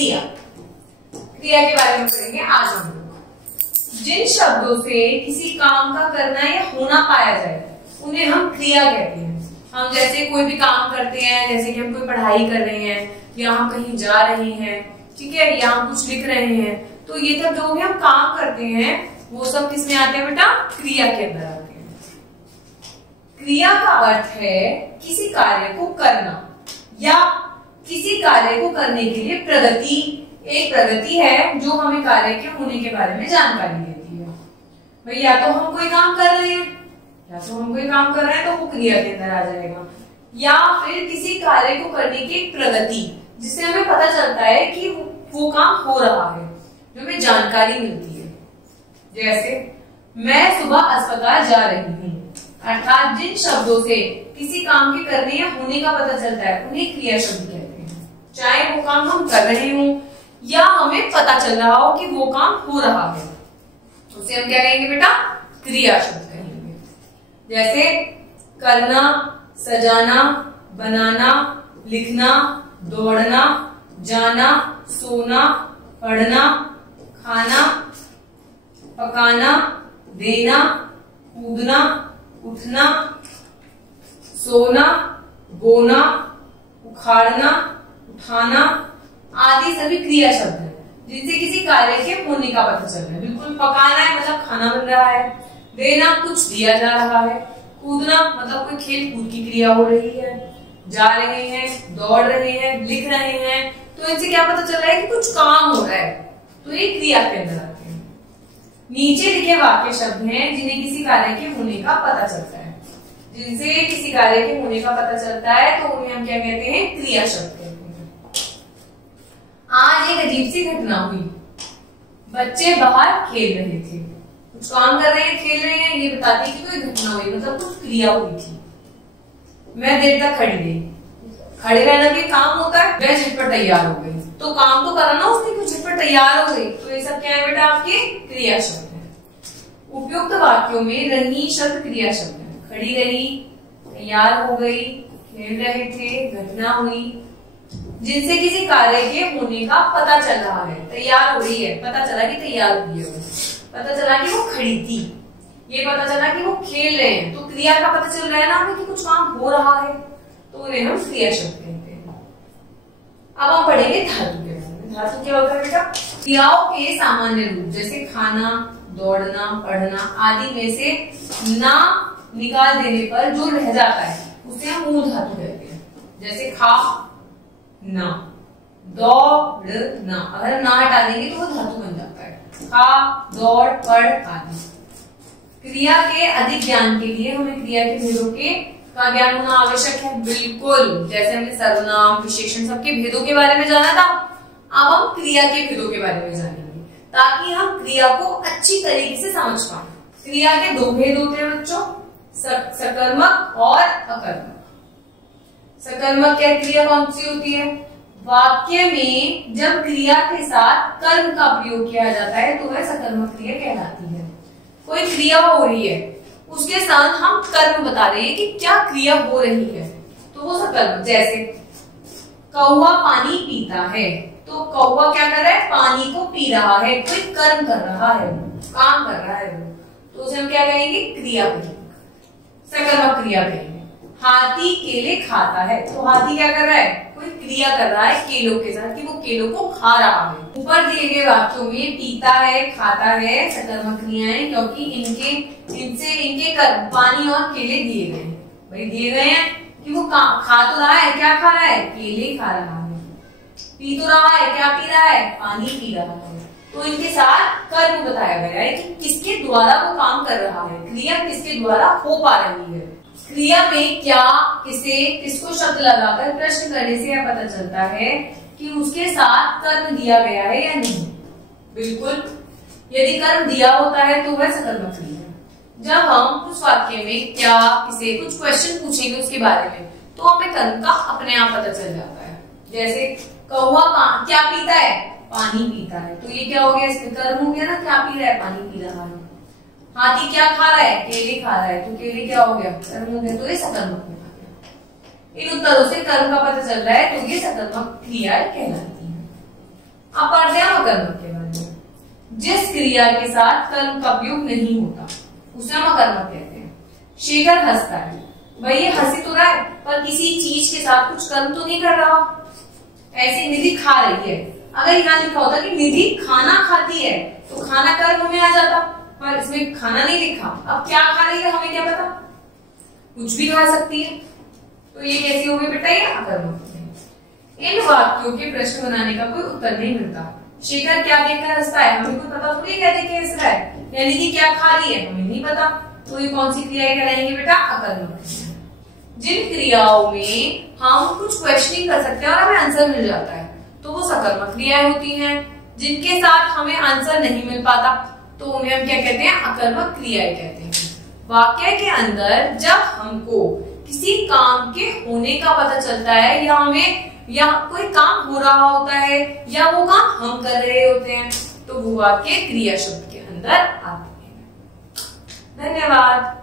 क्रिया। क्रिया के बारे में पढ़ेंगे आज हम लोग। जिन शब्दों से किसी काम का करना या होना पाया जाए उन्हें हम क्रिया कहते हैं। हम जैसे कोई भी काम करते हैं, जैसे कि हम कोई पढ़ाई कर रहे हैं या हम कहीं जा रहे हैं, ठीक है, या हम कुछ लिख रहे हैं, तो ये सब जो भी हम काम करते हैं वो सब किसमें आते हैं बेटा? क्रिया के अंदर आते हैं। क्रिया का अर्थ है किसी कार्य को करना या किसी कार्य को करने के लिए प्रगति। एक प्रगति है जो हमें कार्य के होने के बारे में जानकारी देती है। भाई या तो हम कोई काम कर रहे हैं तो वो क्रिया के अंदर आ जाएगा, या फिर किसी कार्य को करने की एक प्रगति जिससे हमें पता चलता है कि वो काम हो रहा है, जो हमें जानकारी मिलती है। जैसे मैं सुबह अस्पताल जा रही हूँ, अर्थात जिन शब्दों से किसी काम के करने या होने का पता चलता है उन्हें क्रिया शब्द कहते हैं। चाहे वो काम हम कर रहे हों या हमें पता चल रहा हो कि वो काम हो रहा है, उसे हम क्या कहेंगे बेटा? क्रिया शब्द कहेंगे। जैसे करना, सजाना, बनाना, लिखना, दौड़ना, जाना, सोना, पढ़ना, खाना, पकाना, देना, कूदना, उठना, सोना, बोना, उखाड़ना, उठाना आदि सभी क्रिया शब्द हैं जिनसे किसी कार्य के होने का पता चल रहा है। बिल्कुल पकाना है मतलब खाना बन रहा है, देना कुछ दिया जा रहा है, कूदना मतलब कोई खेल कूद की क्रिया हो रही है, जा रहे हैं, दौड़ रहे हैं, लिख रहे हैं, तो इनसे क्या पता चल रहा है कि कुछ काम हो रहा है, तो ये क्रिया के अंदर आते हैं। नीचे लिखे वाक्य शब्द हैं जिन्हें किसी कार्य के होने का पता चलता है। जिनसे किसी कार्य के होने का पता चलता है तो उन्हें हम क्या कहते हैं? क्रिया शब्द कहते हैं। आज एक अजीब सी घटना हुई। बच्चे बाहर खेल रहे थे, कुछ काम कर रहे हैं, खेल रहे हैं, ये बताती कि कोई घटना हुई, मतलब कुछ क्रिया हुई थी। मैं देर तक खड़ी रही। खड़े रहना भी काम होता है। मैं झटपट तैयार हो गई, तो काम तो करना उसने, कुछ झटपट तैयार हो गई, तो ये सब क्या है बेटा? आपके क्रिया शब्द है। उपयुक्त वाक्यों में रही शब्द क्रिया शब्द है। खड़ी रही, तैयार हो गई, खेल रहे थे, घटना हुई, जिनसे किसी कार्य के होने का पता चल रहा है। तैयार हो रही है, पता चला कि तैयार हुई है, पता चला कि वो खड़ी थी, ये पता चला कि वो खेल रहे हैं, तो क्रिया का पता चल रहा है ना हमें कि कुछ काम हो रहा है, तो उन्हें हम क्रिया शब्द कहते हैं। अब हम पढ़ेंगे धातु के बारे में। धातु क्या होता है बेटा? क्रियाओं के सामान्य रूप जैसे खाना, दौड़ना, पढ़ना आदि में से ना निकाल देने पर जो रह जाता है उसे हम मूल धातु कहते हैं। जैसे खा ना, दौड़ना, अगर ना हटा देंगे तो वो धातु बन जाता है। खा, दौड़, पढ़ आदि। क्रिया के अधिक ज्ञान के लिए हमें क्रिया के भेदों के का ज्ञान होना आवश्यक है। बिल्कुल, जैसे हमने सर्वनाम, विशेषण सबके भेदों के बारे में जाना था, अब हम क्रिया के भेदों के बारे में जानेंगे ताकि हम क्रिया को अच्छी तरीके से समझ पाए। क्रिया के दो भेद होते हैं बच्चों, सकर्मक और अकर्मक। सकर्मक क्या क्रिया कौन सी होती है? वाक्य में जब क्रिया के साथ कर्म का प्रयोग किया जाता है तो वह सकर्मक क्रिया कहलाती है। कोई क्रिया हो रही है, उसके साथ हम कर्म बता रहे हैं कि क्या क्रिया हो रही है, तो वो सकर्मक। जैसे कौवा पानी पीता है, तो कौवा क्या कर रहा है? पानी को पी रहा है, कोई कर्म कर रहा है, काम कर रहा है वो, तो उसे हम क्या कहेंगे? क्रिया कहेंगे, सकर्मक क्रिया कहेंगे। हाथी केले खाता है, तो हाथी क्या कर रहा है? कोई क्रिया कर रहा है केलों के साथ कि वो केलों को खा रहा है। ऊपर दिए गए वाक्यों में पीता है, खाता है सकर्मक क्रियाएं, क्योंकि इनके कर्म पानी और केले दिए गए हैं। भाई दिए गए हैं कि वो खा तो रहा है, क्या खा रहा है? केले खा रहा है। पी तो रहा है, क्या पी रहा है? पानी पी रहा है। तो इनके साथ कर्म बताया गया है कि किसके द्वारा वो काम कर रहा है, क्रिया किसके द्वारा हो पा रही है। क्रिया में क्या, किसे, किसको शब्द लगाकर प्रश्न करने से यह पता चलता है कि उसके साथ कर्म दिया गया है या नहीं। बिल्कुल, यदि कर्म दिया होता है तो वह सकर्मक क्रिया है। जब हम उस वाक्य में क्या, किसे कुछ क्वेश्चन पूछेंगे उसके बारे में, तो हमें कर्म का अपने आप पता चल जाता है। जैसे कौवा क्या पीता है? पानी पीता है, तो ये क्या हो गया? इसमें कर्म हो गया ना, क्या पी रहा है? पानी पी रहा है। हाथी क्या खा रहा है? केले खा रहा है, तो केले क्या हो गया? कर्म हो गया, तो ये सकर्मक में आ गया। इन उत्तरों से कर्म का पता चल रहा है, तो ये सकर्मक क्रिया कहलाती है। अब पढ़ते हैं अकर्मक के बारे में। जिस क्रिया के साथ कर्म का उपयोग नहीं होता उसे हम अकर्मक कहते हैं। शेखर हंसता है, भाई ये हंसी तो रहा है पर किसी चीज के साथ कुछ कर्म तो नहीं कर रहा। ऐसे निधि खा रही है, अगर यहाँ लिखा होता कि निधि खाना खाती है तो खाना कर्म में आ जाता, पर इसमें खाना नहीं लिखा। अब क्या खा रही है हमें क्या पता, कुछ भी खा सकती है, तो ये कैसी हो गई बेटा, ये अकर्मक है। इन वाक्यों के प्रश्न बनाने का कोई उत्तर नहीं मिलता। शेखर क्या देखकर हंसता है, हमें कोई पता थोड़ी क्या देख के हंस रहा है, यानी कि क्या खा रही है हमें नहीं पता, तो ये कौन सी क्रिया कहलाएंगे बेटा, अकर्मक। जिन क्रियाओं में हम कुछ क्वेश्चनिंग कर सकते हैं और हमें आंसर मिल जाता है तो वो सकर्मक क्रियाएं होती हैं। जिनके साथ हमें आंसर नहीं मिल पाता तो उन्हें हम क्या कहते हैं, अकर्मक क्रियाएं कहते हैं। वाक्य के अंदर जब हमको किसी काम के होने का पता चलता है या हमें या कोई काम हो रहा होता है या वो काम हम कर रहे होते हैं तो वो वाक्य क्रिया शब्द के अंदर आते हैं। धन्यवाद।